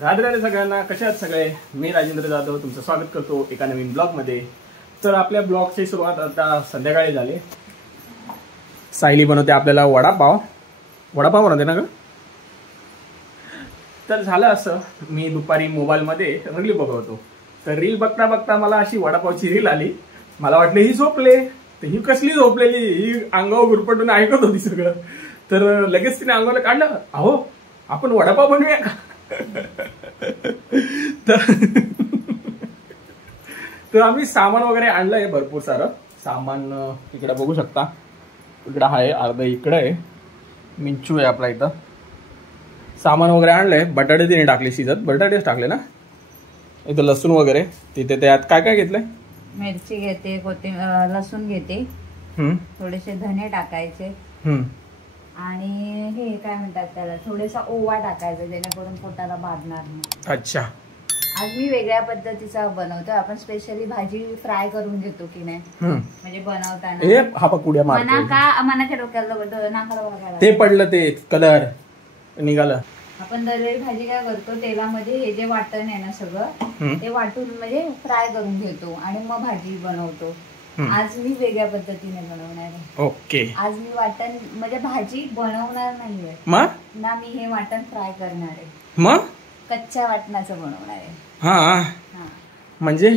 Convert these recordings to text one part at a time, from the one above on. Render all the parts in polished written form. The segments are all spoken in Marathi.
राधे राधे सगळ्यांना, कशा आहात सगळे? मी राजेंद्र जाधव तुमचं स्वागत करतो एका नवीन ब्लॉगमध्ये। तर आपल्या ब्लॉगची सुरुवात आता संध्याकाळी झाली। सायली बनवते आपल्याला वडापाव बनवते ना ग। तर झालं असं, मी दुपारी मोबाईलमध्ये रील बघतो, तर रील बघता बघता मला अशी वडापावची रील आली। मला वाटलं ही झोपले, तर ही कसली झोपलेली, ही अंगावर गुरपटून ऐकत होती सगळं। तर लगेच तिने अंगाला काढलं, अहो आपण वडापाव बनवूया का? तर आम्ही सामान वगैरे आणलंय, भरपूर सारं सामान इकडे बघू शकता। इकडे आहे अर्ध, इकडे आहे मिंचू आहे आपला। इथं सामान वगैरे आणलंय। बटाटे तिने टाकले शिजत, बटाटेच टाकले ना। इथं लसूण वगैरे, तिथे त्यात काय काय घेतलंय? मिरची घेते, कोथिंबीर, लसूण घेते, थोडेसे धने टाकायचे, आणि हे काय म्हणतात त्याला, थोडासा ओवा टाकायचा, जेणेकरून पोटाला बाधणार नाही। अच्छा, आज मी वेगळ्या पद्धतीचा बनवतो। आपण स्पेशली भाजी फ्राय करून घेतो की नाही, म्हणजे बनवताना मनाच्या डोक्याला नाकाला बघायला ते पडलं, ते कलर निघालं। आपण दरवेळी भाजी काय करतो, तेलामध्ये हे जे वाटण आहे ना सगळं, ते वाटून म्हणजे फ्राय करून घेतो आणि मग भाजी बनवतो। आज मी वेगळ्या पद्धतीने बनवणार आहे। ओके, आज मी वाटण म्हणजे भाजी बनवणार नाहीये ना, मी हे वाटण फ्राय करणार आहे। मग कच्च्या वाटणाचं बनवणार आहे। हा, म्हणजे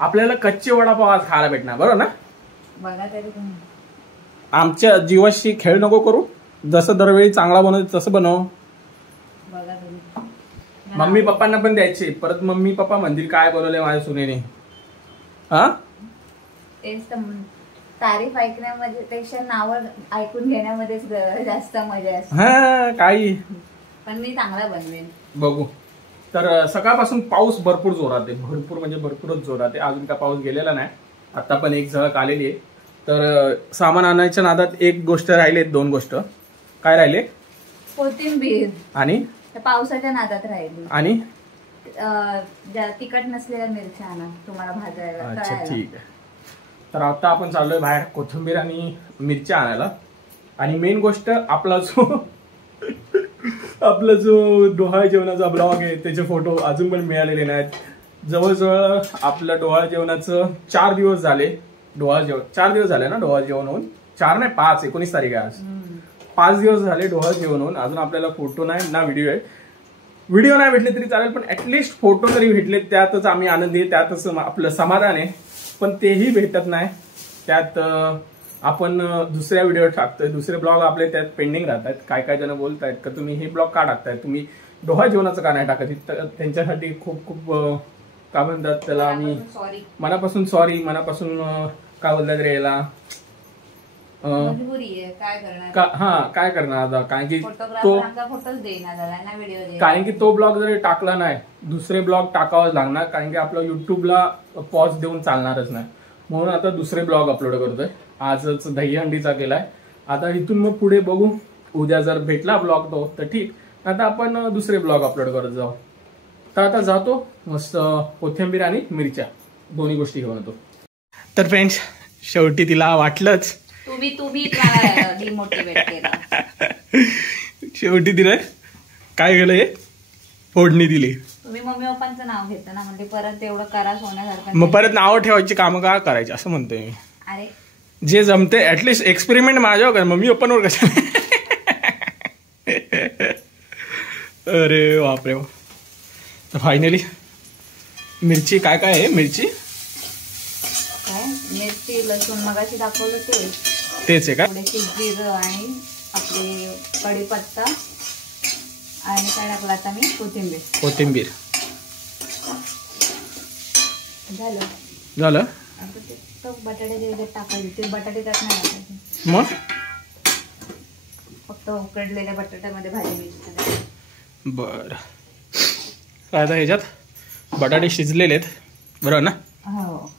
आपल्याला कच्चे वडापाव आज खायला भेटणार, बरोबर ना? बघा तरी तुम्ही, आमच्या जीवाशी खेळ नको करू। जसं दरवेळी चांगला बनवतो तसं बनव। बघा तरी, मम्मी पप्पांना पण द्यायचे, परत मम्मी पप्पा म्हणतील काय बनवले माझ्या सुनेने। हा, तेच तर, तारीफ ऐकण्यामध्ये पेक्षा नाव ऐकून घेण्यामध्येच जास्त मजा असते। हा, काही पण मी चांगला बनवेन, बघू। तर सकाळपासून पाऊस भरपूर जोरात आहे, भरपूर म्हणजे भरपूरच जोरात आहे। अजून काय पाऊस गेलेला नाही, आता पण एक झळक आलेली आहे। तर सामान आणायच्या नादात एक गोष्ट राहिली, दोन गोष्ट काय राहिले? कोथिंबीर आणि पावसाच्या नादात राहिली, आणि तिखट नसलेल्या मिरच्या आणा तुम्हाला भाजायला। अच्छा, ठीक आहे। तर आता आपण चाललोय बाहेर कोथिंबीर आणि मिरच्या आणायला। आणि मेन गोष्ट, आपला जो डोहाळे जेवणाचा ब्लॉग आहे त्याचे फोटो अजून पण मिळालेले नाहीत। जवळजवळ आपलं डोहाळे जेवणाचं 4 दिवस झाले। 4 दिवस झाले ना डोहाळे जेवण होऊन? 4 नाही, 5, 19 तारीख आहे आज। 5 दिवस झाले डोहाळे जेवण होऊन, अजून आपल्याला फोटो नाही ना व्हिडिओ आहे। व्हिडिओ नाही भेटले तरी चालेल, पण ऍटलिस्ट फोटो जरी भेटले त्यातच आम्ही आनंदी आहे, त्यातच आपलं समाधान आहे। पण तेही भेटत नाही। त्यात आपण दुसऱ्या व्हिडिओ टाकतोय, दुसरे ब्लॉग आपले त्यात पेंडिंग राहतात। काय काय जण बोलतायत का तुम्ही हे ब्लॉग का टाकताय, तुम्ही डोहाळे जेवणाचं का नाही टाकत? त्यांच्यासाठी खूप खूप काय म्हणतात त्याला, आम्ही मनापासून सॉरी, मनापासून काय बोलतात रे याला, काय करणार आता, कारण की तो ब्लॉग जरी टाकला नाही, दुसरे ब्लॉग टाकावंच लागणार, कारण की आपलं युट्यूबला पॉज देऊन चालणारच नाही। म्हणून आता दुसरे ब्लॉग अपलोड करतोय। आजच दहीहंडीचा केलाय, आता इथून मग पुढे बघू, उद्या जर भेटला ब्लॉग तो तर ठीक, आता आपण दुसरे ब्लॉग अपलोड करत जाऊ। तर आता जातो, मस्त कोथिंबीर आणि मिरच्या दोन्ही गोष्टी घेऊन येतो। तर फ्रेंड्स, शेवटी तिला वाटलंच, शेवटी तिला काय केलंय, फोडणी दिली। तुम्ही मम्मी पप्पांचं नाव घेता ना, म्हणजे परत एवढं करा सोन्यासारखं, मग परत नाव ठेवायची कामं का करायची असं म्हणतोय मी। अरे जे जमते ऍटलिस्ट एक्सपेरिमेंट माझ्यावर कर, मम्मी पप्पांवर कशा? अरे बापरे। तर फायनली मिरची काय काय आहे, मिरची लसूण मगाशी दाखवलं तेच आहे का? थोडेसे जिरं आणि आपले कढीपत्ता, आणि काय टाकलं आता मी, कोथिंबीर झालं। बटाटे टाकायचे, बटाटे त्यात नाही टाकायचे, मग फक्त उकडलेल्या बटाट्यामध्ये भाजी मिक्स। बर, आता ह्याच्यात बटाटे शिजलेले आहेत, बरोबर ना? हो।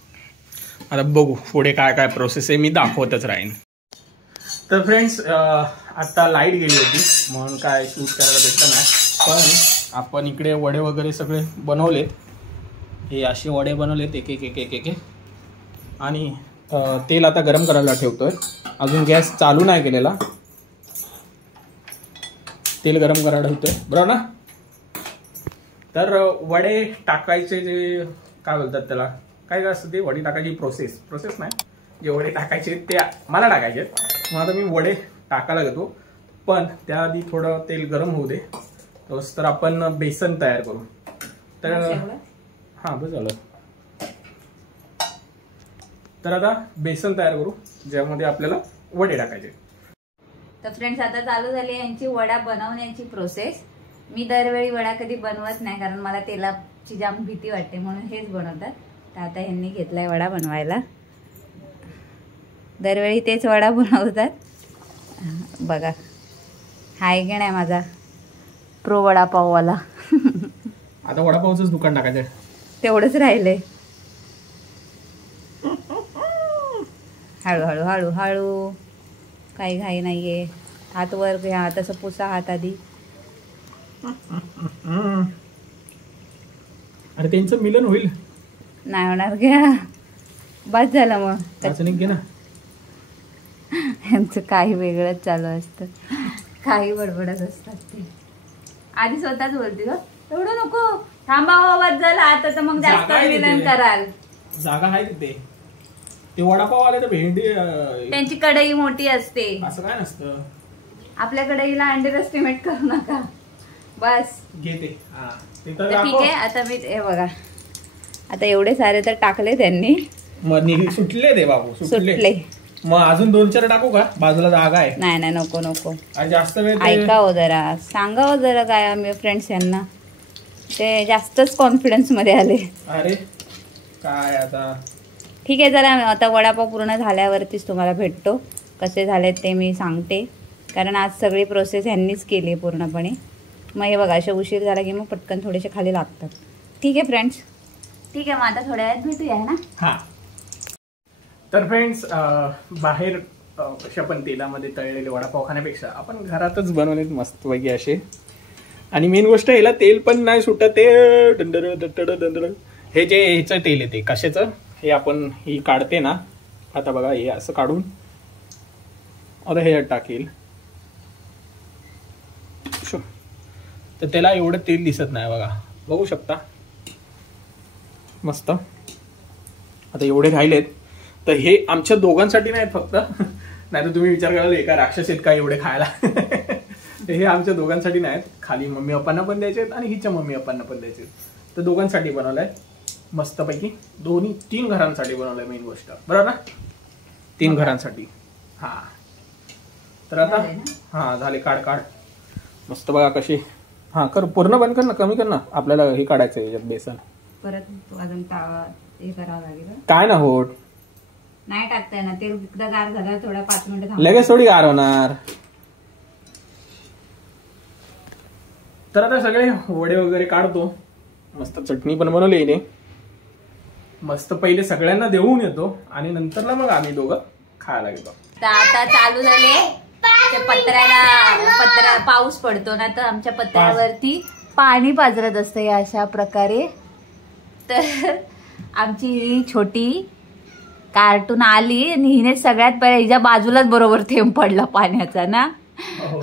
आता बघू पुढे काय काय प्रोसेस आहे, मी दाखवतच राहीन। तर फ्रेंड्स, आता लाईट गेली होती म्हणून काय शूट करायला भेटलं नाही, पण आपण इकडे वडे वगैरे सगळे बनवलेत। हे असे वडे बनवलेत, एक एक एक एक एक, आणि तेल आता गरम करायला ठेवतोय। अजून गॅस चालू नाही केलेला, तेल गरम करायला ठेवतोय, बरोबर ना? तर वडे टाकायचे जे काय बोलतात त्याला, काय असतं ते वडे टाकायची प्रोसेस नाही, जे वडे टाकायचे ते मला टाकायचे. मग आता मी वडे टाकायला घेतो, पण त्याआधी थोडं तेल गरम होऊ दे. तर आपण बेसन तयार करू. तर हा बस झालं. तर आता बेसन तयार करू, ज्यामध्ये आपल्याला वडे टाकायचे. तर फ्रेंड्स आता चालू झाली यांची वडा बनवण्याची प्रोसेस. मी दरवेळी वडा कधी बनवत नाही, कारण मला तेलाची जाम भीती वाटते, म्हणून हेच बनवतात. तर आता ह्यांनी घेतलाय वडा बनवायला. दरवेळी तेच वडा बनवतात. बघा हाय की नाही माझा प्रो वडापाववाला. आता वडापावचंच दुकान टाकायचं, तेवढंच राहिलंय. हळूहळू हळूहळू, काही घाई नाहीये. हात वर घ्या, तसं पुसा हात आधी. अरे त्यांचं मिलन होईल. नाही होणार, घ्या बस झालं. मग घे ना. यांचं काही वेगळंच चालू असतं, काही बडबडत असतात ते. आधी स्वतःच बोलते ग, एवढं नको थांबावं, बस झालं आता, तर मग जास्त विलन कराल. जागा आहे तिथे. ते वडापाव आले तर भेंडी, त्यांची कढई मोठी असते. असं काय नसतं. आपल्या कढईला अंडर एस्टिमेट करू नका. बस घेते. तर ठीक आहे. आता मी हे बघा, आता एवढे सारे तर टाकले त्यांनी. मग सुटले ते बाबू, सुटले. मग अजून 2-4 टाकू का? बाजूला जागा आहे. नाही नाही, नको नको. जास्त वेळ ऐका हो जरा, सांगा हो जरा काय आम्ही फ्रेंड्स यांना. ते जास्तच कॉन्फिडन्स मध्ये आले. अरे काय आता, ठीक आहे. जरा आता वडापाव पूर्ण झाल्यावरतीच तुम्हाला भेटतो, कसे झालेत ते मी सांगते, कारण आज सगळी प्रोसेस ह्यांनीच केली पूर्णपणे. मग हे बघा, असे उशीर झाला की मग पटकन थोडेसे खाली लागतात. ठीक आहे फ्रेंड्स, ठीक आहे. मग आता थोड्या वेळात भेटूया ना. हा. तर फ्रेंड्स, बाहेर कशा पण तेलामध्ये तळलेले वडापाव खाण्यापेक्षा आपण घरातच बनवलेत मस्तपैकी असे. आणि मेन गोष्ट याला तेल पण नाही सुटत. ते दंडर हे जे ह्याचं तेल येते कशाचं, हे आपण ही काढते ना. आता बघा, हे असं काढून आता हे टाकेल, तर त्याला एवढं तेल दिसत नाही. बघा, बघू शकता मस्त. आता एवढे राहिलेत, तर हे आमच्या दोघांसाठी नाहीत फक्त. नाही तर तुम्ही विचार कराल एका राक्षस आहेत का एवढे खायला. तर हे आमच्या दोघांसाठी नाहीत, खाली मम्मी पप्पांना पण द्यायचे आणि हिच्या मम्मी पप्पांना पण द्यायचे. तर दोघांसाठी बनवलंय मस्तपैकी. 3 घरांसाठी बनवलंय मेन गोष्ट, बरोबर ना? 3 घरांसाठी. हा. तर आता हा झाले. काढ मस्त. बघा कशी. हा कर, पूर्ण बंद कर ना, कमी कर ना. आपल्याला हे काढायचं याच्यात बेसन. परत अजून हे करावं लागेल. काय ना होत नाही टाकताय ना, तेल एकदा गार झालं थोडा 5 मिनिटं लगेच थोडी गार होणार. तर आता सगळे वडे वगैरे काढतो. मस्त चटणी पण बनवली येणे. मस्त पहिले सगळ्यांना देऊन येतो आणि नंतरला मग आम्ही दोघं खायला घेतो. तर आता चालू झाले ते पत्रा पाऊस पडतो ना, तर आमच्या पत्र्यावरती पाणी पाजरत असतं अशा प्रकारे. तर आमची ही छोटी कार्टून आली आणि हिने सगळ्यात पहिले हिच्या बाजूलाच बरोबर थेंब पडला पाण्याचा ना.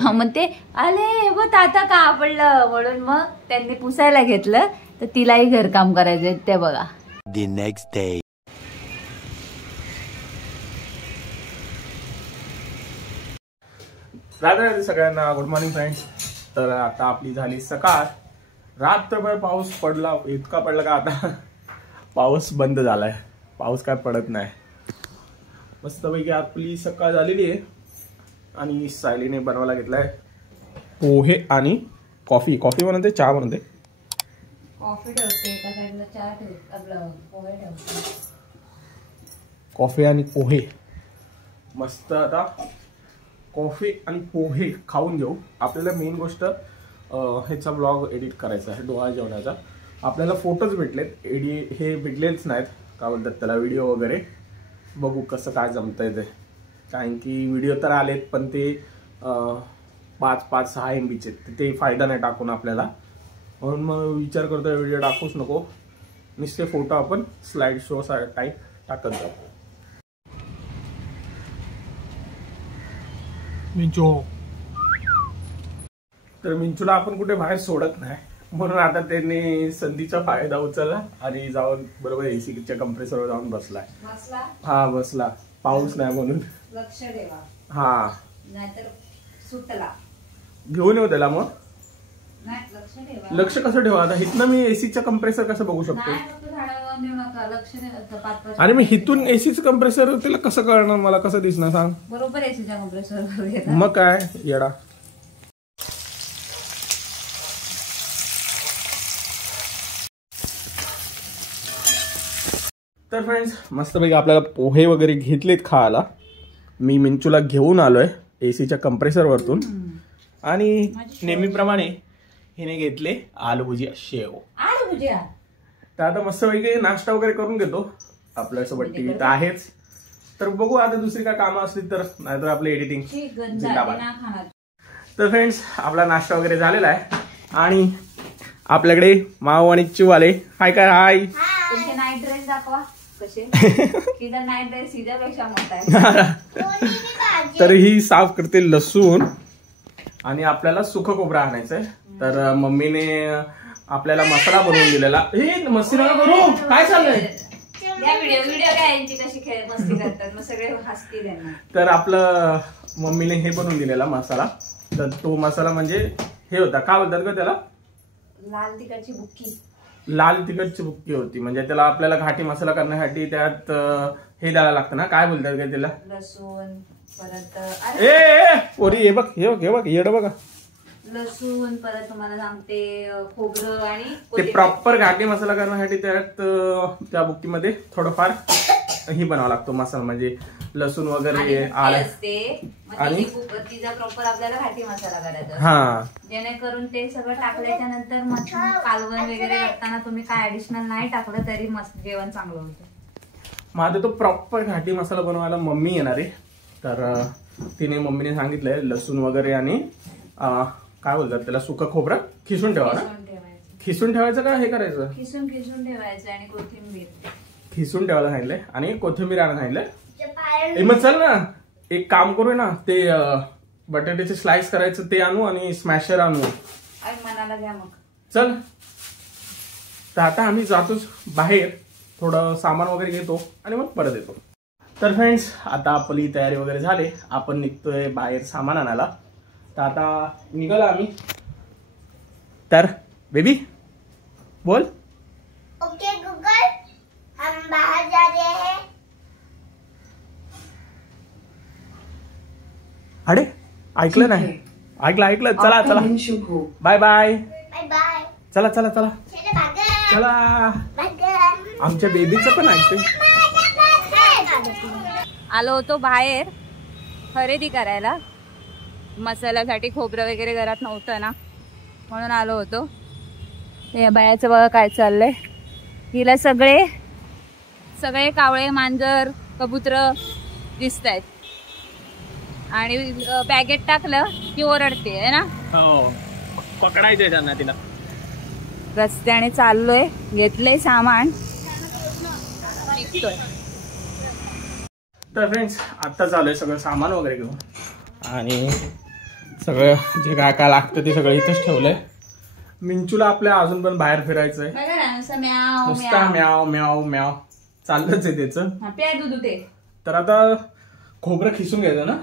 मग ते आले मग आता का पडलं म्हणून मग त्यांनी पुसायला घेतलं. तर तिलाही घरकाम करायचंय ते बघा. The next day. रात्री सगळ्यांना गुड मॉर्निंग फ्रेंड्स. तर आता आपली झाली सकाळ. रात्रभर पाऊस पडला, इतका पडला का आता पाऊस बंद झालाय. पाऊस काय पडत नाही. मस्तपैकी आपली सकाळ झालेली आहे. आणि सायलीने बनवायला घेतलाय पोहे आणि कॉफी. कॉफी बनवते, चहा बनवते. कॉफी ठेवते एका साईडला, चहा ठेवते, आपलं पोहे ठेवते. कॉफी आणि पोहे मस्त. आता कॉफी आणि पोहे खाऊन घेऊ. आपल्याला मेन गोष्ट ह्याचा ब्लॉग एडिट करायचा आहे, डोहा जेवणाचा. आपल्याला फोटोज भेटलेत, हे भेटलेच नाहीत, काय बोलतात त्याला, व्हिडिओ वगैरे. बघू कसं काय जमतंय ते. कारण की व्हिडिओ तर आलेत पण ते 5-6 MBचे, ते फायदा नाही टाकून आपल्याला. म्हणून मग विचार करतोय व्हिडिओ टाकूच नको, नुसते फोटो आपण स्लाइड शो टाईप टाकत जाऊ. मिंचू. तर मिंचूला आपण कुठे बाहेर सोडत नाही. म्हणून आता त्यांनी संधीचा फायदा उचलला आणि जाऊन बरोबर एसीच्या कंप्रेसरवर जाऊन बसलाय. हा बसला, पाऊस नाही म्हणून. लक्ष ठेवा. हा नाहीतर सुटला. घेऊन येऊ त्याला मग. लक्ष कसं ठेवा आता? इथनं मी एसीचा कंप्रेसर कसं बघू शकतो? आणि मी इथून एसीचं कंप्रेसर त्याला कसं कळणार? मला कसं दिसणार सांग? बरोबर एसीचा कंप्रेसर. मग काय येडा. तर फ्रेंड्स मस्तपैकी आपल्याला पोहे वगैरे घेतलेत खायला. मी मिंचूला घेऊन आलोय एसीच्या कंप्रेसर वरतून आणि नेहमीप्रमाणे हिने घेतले आलू भुजिया शेव. आलू भुजिया तर आता मस्तपैकी नाश्ता वगैरे करून घेतो. आपल्यासोबत टीव्ही तर आहेच, तर बघू आता दुसरी काय कामं असतील तर, नाहीतर आपले एडिटिंग. तर फ्रेंड्स आपला नाश्ता वगैरे झालेला आहे आणि आपल्याकडे माव आणि चिव आले. हाय काय हाय. तुमचे नाईट ड्रेस दाखवा कसे. नाईट ड्रेस हिच्यापेक्षा मोठा आहे. तर ही साफ करते लसूण आणि आपल्याला सुखं खोबरं आणायचंय. तर मम्मीने आपल्याला मसाला बनवून दिलेला. हे मसाला करू काय चाललंय? तर आपलं मम्मीने हे बनवून दिलेला मसाला. तर तो मसाला म्हणजे हे होता, काय बोलतात का त्याला? लाल तिखटची बुक्की. लाल तिखटची बुक्की होती. म्हणजे त्याला आपल्याला घाटी मसाला करण्यासाठी त्यात हे द्यायला लागतं ना, काय बोलतात का त्याला? लसूण परत हे बघ हे बघ येड बघा. लसूण परत तुम्हाला सांगते खोबरं आणि ते प्रॉपर घाटी मसाला करण्यासाठी त्यात त्या बुक्कीमध्ये थोडंफार ही बनावा लागतो मसाला. म्हणजे लसूण वगैरे आणि तिचा प्रॉपर आपल्याला घाटी मसाला करायचा. हा जेणेकरून ते सगळं टाकल्याच्या नंतर मस्त कालवण वगैरे करताना तुम्ही काय ऍडिशनल नाही टाकलं तरी मस्त जेवण चांगलं होतं. माझा तो प्रॉपर घाटी मसाला बनवायला मम्मी येणार आहे. तर तिने मम्मीने सांगितलंय लसूण वगैरे आणि काय बोलतात त्याला सुकं खोबरं खिसून ठेवायचं. खिसून ठेवायचं का हे करायचं? खिसून ठेवायचं आणि कोथिंबीर खिसून ठेवायला सांगितलंय आणि कोथिंबीर आणायला सांगितलंय. मग चल ना एक काम करू ना, ते बटाट्याचे स्लाइस करायचं ते आणू आणि स्मॅशर आणू. मनाला घ्या मग. चल तर आता आम्ही जातोच बाहेर, थोडं सामान वगैरे घेतो आणि मग परत येतो. तर फ्रेंड्स आता आपली तयारी वगैरे झाली, आपण निघतोय बाहेर सामान आणायला. तर आता निघालो आम्ही. तर बेबी बोल. ओके गूगल हम बाहर जा रहे हैं. अरे ऐकलं नाही? ऐकलं. चला बाय बाय. बाय. चला चला आमच्या बेबीचं पण ऐकते. आलो होतो बाहेर खरेदी करायला. मसाल्यासाठी खोबरं वगैरे घरात नव्हतं ना, म्हणून आलो होतो. या बायाचं बघा काय चाललंय. हिला सगळे कावळे मांजर कबूतर दिसत आहेत आणि बॅगेत टाकलं की ओरडते आहे ना. हो पकडायचंय त्यांना तिला. रस्त्याने चाललोय, घेतलंय सामान, निघतोय. तर फ्रेंड्स आता चालू आहे सगळं सामान वगैरे घेऊन आणि सगळं जे काय काय लागतं ते सगळं इथंच ठेवलंय. मिंचूला आपल्या अजून पण बाहेर फिरायचंय. नुसता म्याव म्याव म्याव चाललंच आहे त्याचं. तर आता खोबरं खिसून घ्यायचं ना.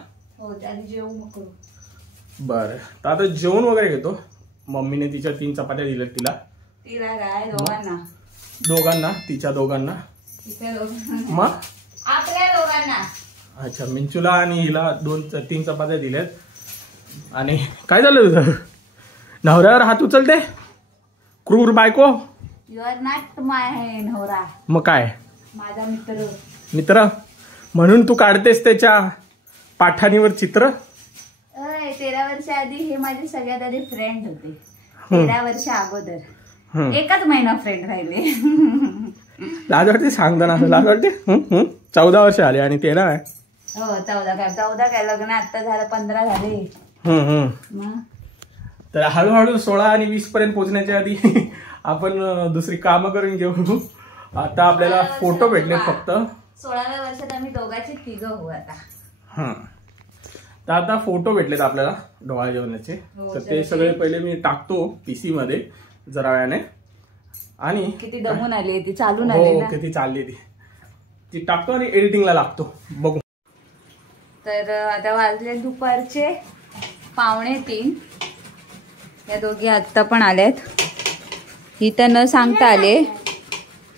बरं तर आता जेवण वगैरे घेतो. मम्मीने तिच्या 3 चपात्या दिल्यात तिला. दोघांना तिच्या दोघांना मग आपल्या दोघांना. अच्छा मिंचूला आणि हिला 2-3 चपात्या दिल्यात. आणि काय झालं तुझं? नवऱ्यावर हात उचलते क्रूर बायको. यू आर नॉट माय नवरा. मग काय? माझा मित्र म्हणून तू काढतेस त्याच्या पाठाणीवर चित्र. 13 वर्ष आधी हे माझे सगळ्यात आधी फ्रेंड होते. 13 वर्ष अगोदर 1च महिना फ्रेंड राहिले. लाज वाटते सांगताना असं लाज वाटते. 14 वर्ष आले आणि 13 आहे. हो 14 काय लग्न आता झालं 15 झाले. तर हळूहळू 16 आणि 20 पर्यंत पोहोचण्याच्या आधी आपण दुसरी कामं करून घेऊ. आता आपल्याला फोटो भेटले फक्त. 16व्या वर्षात आम्ही दोघांचे 3 होऊ आता. तर आता फोटो भेटलेत आपल्याला डोहाळे जेवणाचे. तर ते सगळे पहिले मी टाकतो PC मध्ये जरा वेळाने. आणि किती दमून आली ती, चालून हो आली ना. किती चालली ती टाकतो आणि एडिटिंगला लागतो. बघू. तर आता वाजले दुपारचे 2:45. या दोघी आत्ता पण आल्यात. ही तर न सांगता आले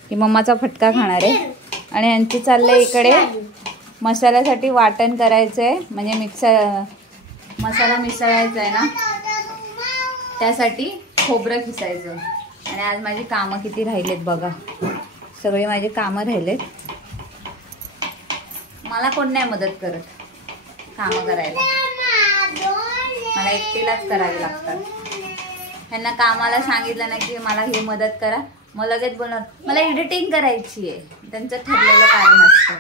की मम्माचा फटका खाणार आहे. आणि यांची चाललंय इकडे मसाल्यासाठी वाटण करायचंय, म्हणजे मसाला मिसळायचा आहे ना, त्यासाठी खोबरं खिसायचं. आणि आज माझी कामं किती राहिलेत बघा, सगळी माझी कामं राहिलेत. मला कोण नाही मदत करत कामं करायला, मला एकटीलाच करावी लागतात. ह्यांना कामाला सांगितलं ना की मला हे मदत करा, मग लगेच बोलणार मला एडिटिंग करायची आहे. त्यांचं ठरलेलं कारण असतं.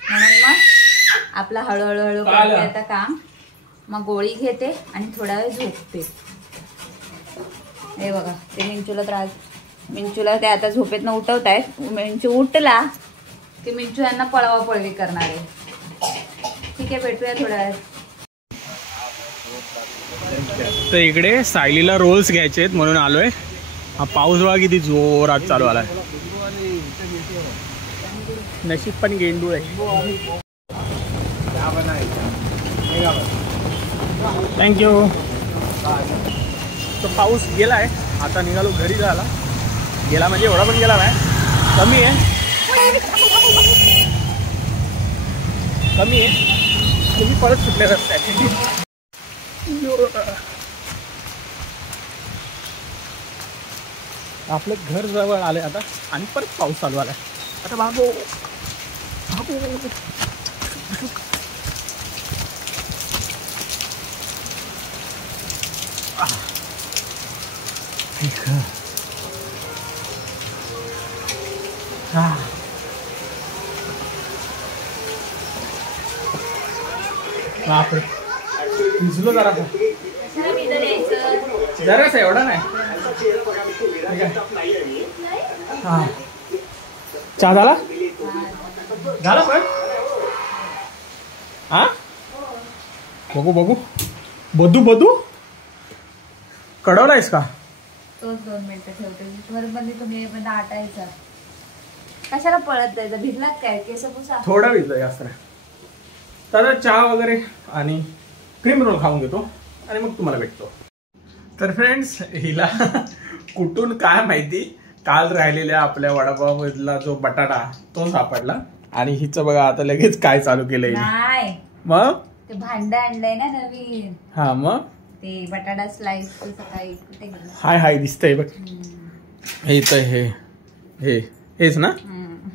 म्हणून मग आपलं हळूहळू करते आता काम. मग गोळी घेते आणि थोडा वेळ झोपते. हे बघा ते मिंचूला ते आता झोपेतनं उठवत आहेत. मिंचू उठला की मिंचू यांना पळवापळवी करणार आहे. ठीक आहे, भेटूया थोड्या वेळात. तर इकडे सायलीला रोल्स घ्यायचे आहेत म्हणून आलोय. हा पाऊस बघा किती जोरात चालू आलाय. नशीब पण गेंडूळ आहे. थँक्यू. तो पाऊस गेलाय, आता निघालो घरी जायला. गेला म्हणजे एवढा पण गेला नाही, कमी आहे तुम्ही परत सुटल्या रस्त्यात. आपलं घर जवळ आलंय आता आणि परत पाऊस चालू आलाय. आता बाबू बापरे, भिजलो जरास एवढा नाही. हा चहा झाला पण हा बघू बदू कडवलायस का? तोच 2 मिनिटं ठेवते. बरोबर तुम्ही पण आटायचा. कशाला पळत जायचं? भिजलात काय? केस पुसा. थोडा भिजला, जास्त नाही. तर चहा वगैरे आणि क्रीम रोल खाऊन घेतो आणि मग तुम्हाला भेटतो. तर फ्रेंड्स, हिला कुठून काय माहिती काल राहिलेल्या आपल्या वडापावमधला जो बटाटा तो सापडला. आणि हिचं बघा आता लगेच काय चालू केलंय. नाही मग ते भांड आणलंय ना नवीन. हा मग ते बटाटा स्लाइस सकाळी कुठे गेलं? हाय दिसतंय बघ. हेच ना.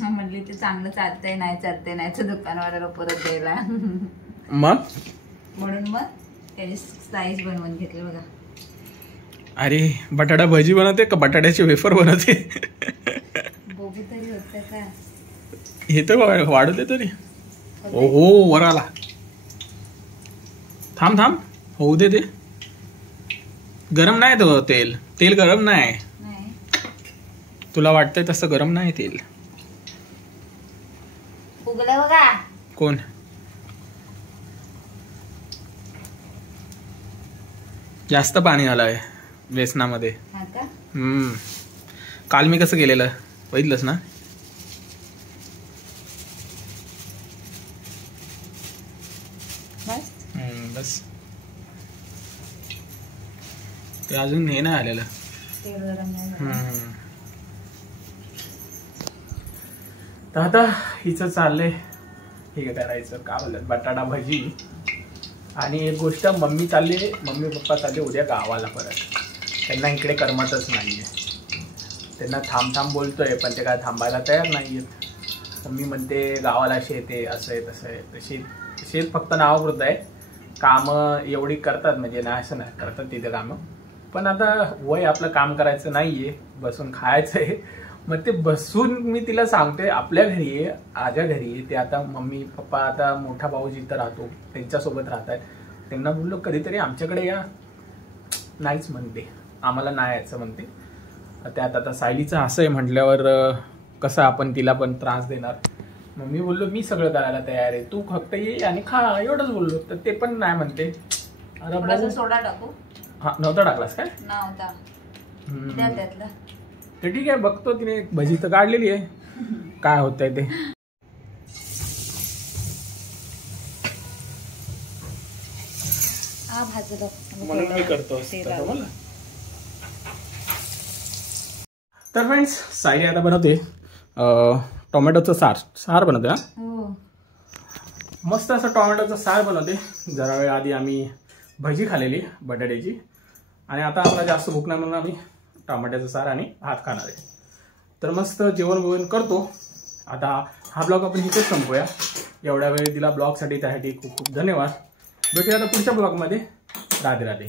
म्हणली ते चांगलं चालतंय नाही तर दुकानवाल्याला परत द्यायला. मग म्हणून मग त्याची स्लाइस बनवून घेतली बघा. अरे बटाटा भजी बनवते का बटाट्याचे वेफर बनवते? बघू तरी होतं का? हे तर वाढवते तरी. हो वर आला. थांब होऊ दे. ते गरम नाही तो तेल गरम नाही. तुला वाटतंय तसं गरम नाही तेल. उगलं बघा. कोण? जास्त पाणी आलंय बेसनामध्ये. काल मी कसं केलेलं बघितलंस ना. बस ते अजून हे नाही आलेलं. तर आता हिचं चाललंय हे करायचं का बोलत बटाटा भजी. आणि एक गोष्ट, मम्मी पप्पा चालले उद्या गावाला परत. त्यांना इकडे करमतच नाहीये. त्यांना थांब बोलतोय पण ते काय थांबायला तयार नाहीयेत. मम्मी म्हणते गावाला शेत आहे, असं आहे तसं आहे. शेत फक्त नावापुरतं आहे. कामं एवढी करतात म्हणजे नाही असं नाही, करतात तिथे कामं. पण आता वय आपलं काम करायचं नाहीये, बसून खायचं आहे. मग ते बसून मी तिला सांगते आपल्या घरी आहे, आज्या घरी आहे. ते आता मम्मी पप्पा आता मोठा भाऊ जिथं राहतो त्यांच्यासोबत राहतात. त्यांना बोललो कधीतरी आमच्याकडे या. नाहीच म्हणते, आम्हाला नाही यायचं म्हणते. त्यात आता सायलीचं असं आहे म्हटल्यावर कसं आपण तिला पण त्रास देणार. मग मी बोललो मी सगळं करायला तयार आहे, तू फक्त ये आणि खा, एवढंच बोललो. तर ते पण नाही म्हणते. सोडा टाकू? हा नव्हता टाकलास काय? नव्हता. द्या त्यातलं. ते ठीक आहे, बघतो. तिने भजी तर काढलेली आहे, काय होतंय ते. भाजलं म्हणून मी करतो मला. तर फ्रेंड्स, साई आता बनवते टोमॅटोचं सार बनवते. हो, मस्त असं टोमॅटोचं सार बनवते. जरा वेळ आधी आम्ही भजी खाल्लेली बटाट्याची, आणि आता आम्हाला जास्त भूक नाही म्हणून आम्ही टोमॅटोचं सार आणि भात खाणार आहे. तर मस्त जेवण करतो. आता हा ब्लॉग आपण इथेच संपूया. एवढ्या वेळ दिला ब्लॉगसाठी, त्यासाठी खूप खूप धन्यवाद. भेटूया आता पुढच्या ब्लॉगमध्ये. राधे राधे.